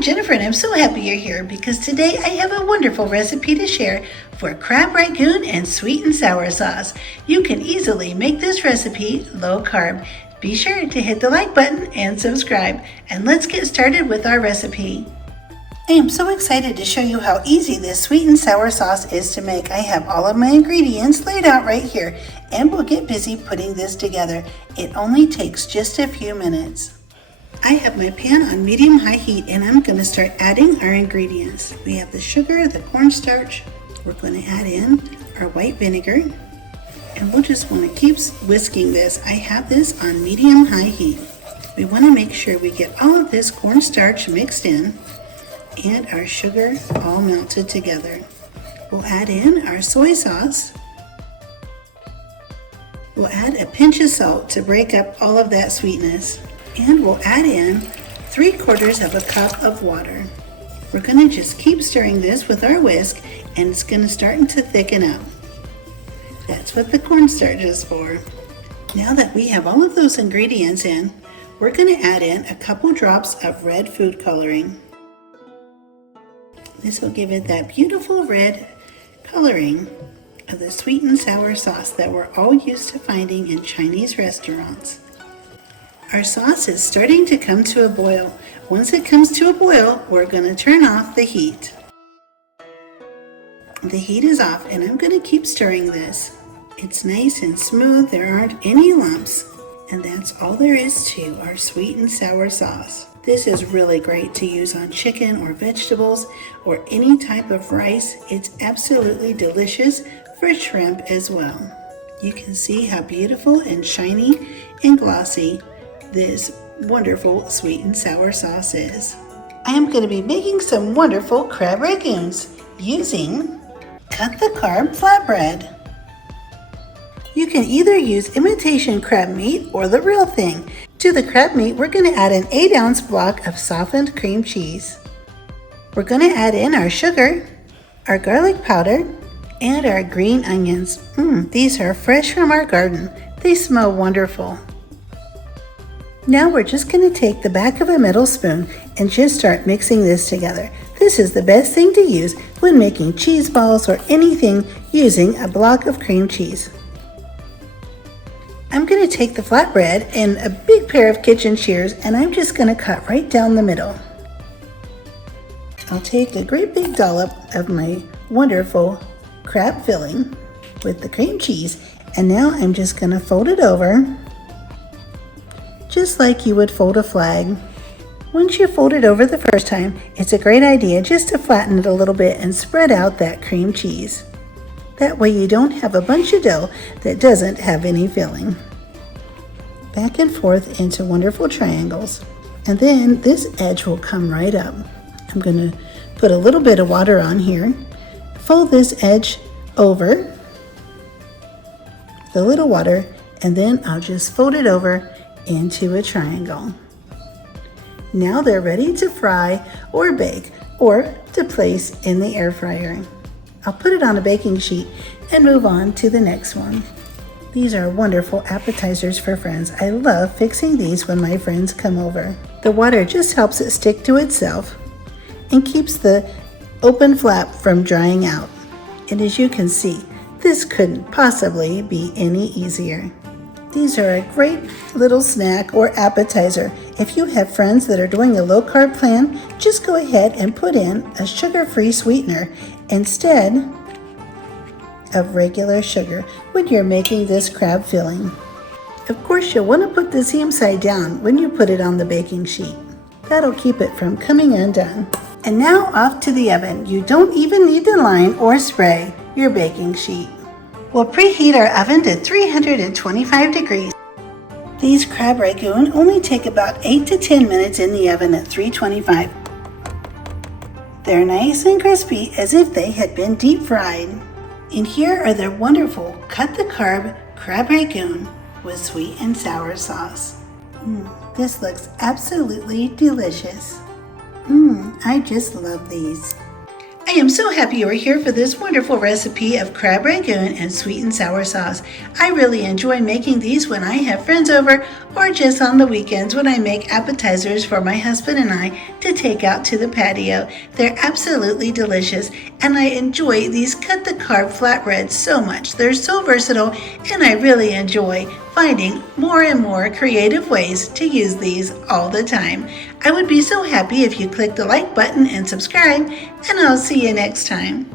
I'm Jennifer and I'm so happy you're here because today I have a wonderful recipe to share for crab rangoon and sweet and sour sauce. You can easily make this recipe low carb. Be sure to hit the like button and subscribe, and let's get started with our recipe. I am so excited to show you how easy this sweet and sour sauce is to make. I have all of my ingredients laid out right here, and we'll get busy putting this together. It only takes just a few minutes. I have my pan on medium-high heat and I'm going to start adding our ingredients. We have the sugar, the cornstarch. We're going to add in our white vinegar, and we'll just want to keep whisking this. I have this on medium-high heat. We want to make sure we get all of this cornstarch mixed in and our sugar all melted together. We'll add in our soy sauce. We'll add a pinch of salt to break up all of that sweetness. And we'll add in 3/4 of a cup of water. We're going to just keep stirring this with our whisk, and it's going to start to thicken up. That's what the cornstarch is for. Now that we have all of those ingredients in, we're going to add in a couple drops of red food coloring. This will give it that beautiful red coloring of the sweet and sour sauce that we're all used to finding in Chinese restaurants. Our sauce is starting to come to a boil. Once it comes to a boil, we're going to turn off the heat. The heat is off, and I'm going to keep stirring this. It's nice and smooth, there aren't any lumps, and that's all there is to our sweet and sour sauce. This is really great to use on chicken or vegetables or any type of rice. It's absolutely delicious for shrimp as well. You can see how beautiful and shiny and glossy this wonderful sweet and sour sauce is. I am going to be making some wonderful crab rangoons using Cut Da Carb Flatbread. You can either use imitation crab meat or the real thing. To the crab meat, we're going to add an 8-ounce block of softened cream cheese. We're going to add in our sugar, our garlic powder, and our green onions. These are fresh from our garden. They smell wonderful. Now we're just going to take the back of a metal spoon and just start mixing this together. This is the best thing to use when making cheese balls or anything using a block of cream cheese. I'm going to take the flatbread and a big pair of kitchen shears, and I'm just going to cut right down the middle. I'll take a great big dollop of my wonderful crab filling with the cream cheese, and now I'm just going to fold it over just like you would fold a flag. Once you fold it over the first time, it's a great idea just to flatten it a little bit and spread out that cream cheese. That way you don't have a bunch of dough that doesn't have any filling. Back and forth into wonderful triangles. And then this edge will come right up. I'm going to put a little bit of water on here. Fold this edge over the little water, and then I'll just fold it over into a triangle. Now they're ready to fry or bake or to place in the air fryer. I'll put it on a baking sheet and move on to the next one. These are wonderful appetizers for friends. I love fixing these when my friends come over. The water just helps it stick to itself and keeps the open flap from drying out. And as you can see, this couldn't possibly be any easier. These are a great little snack or appetizer. If you have friends that are doing a low carb plan, just go ahead and put in a sugar-free sweetener instead of regular sugar when you're making this crab filling. Of course, you'll want to put the seam side down when you put it on the baking sheet. That'll keep it from coming undone. And now off to the oven. You don't even need to line or spray your baking sheet. We'll preheat our oven to 325 degrees. These crab rangoon only take about 8 to 10 minutes in the oven at 325. They're nice and crispy as if they had been deep fried. And here are their wonderful Cut Da Carb crab rangoon with sweet and sour sauce. This looks absolutely delicious. I just love these. I am so happy you are here for this wonderful recipe of crab rangoon and sweet and sour sauce. I really enjoy making these when I have friends over or just on the weekends when I make appetizers for my husband and I to take out to the patio. They're absolutely delicious and I enjoy these Cut Da Carb Flatbreads so much. They're so versatile and I really enjoy finding more and more creative ways to use these all the time. I would be so happy if you click the like button and subscribe, and I'll see you next time.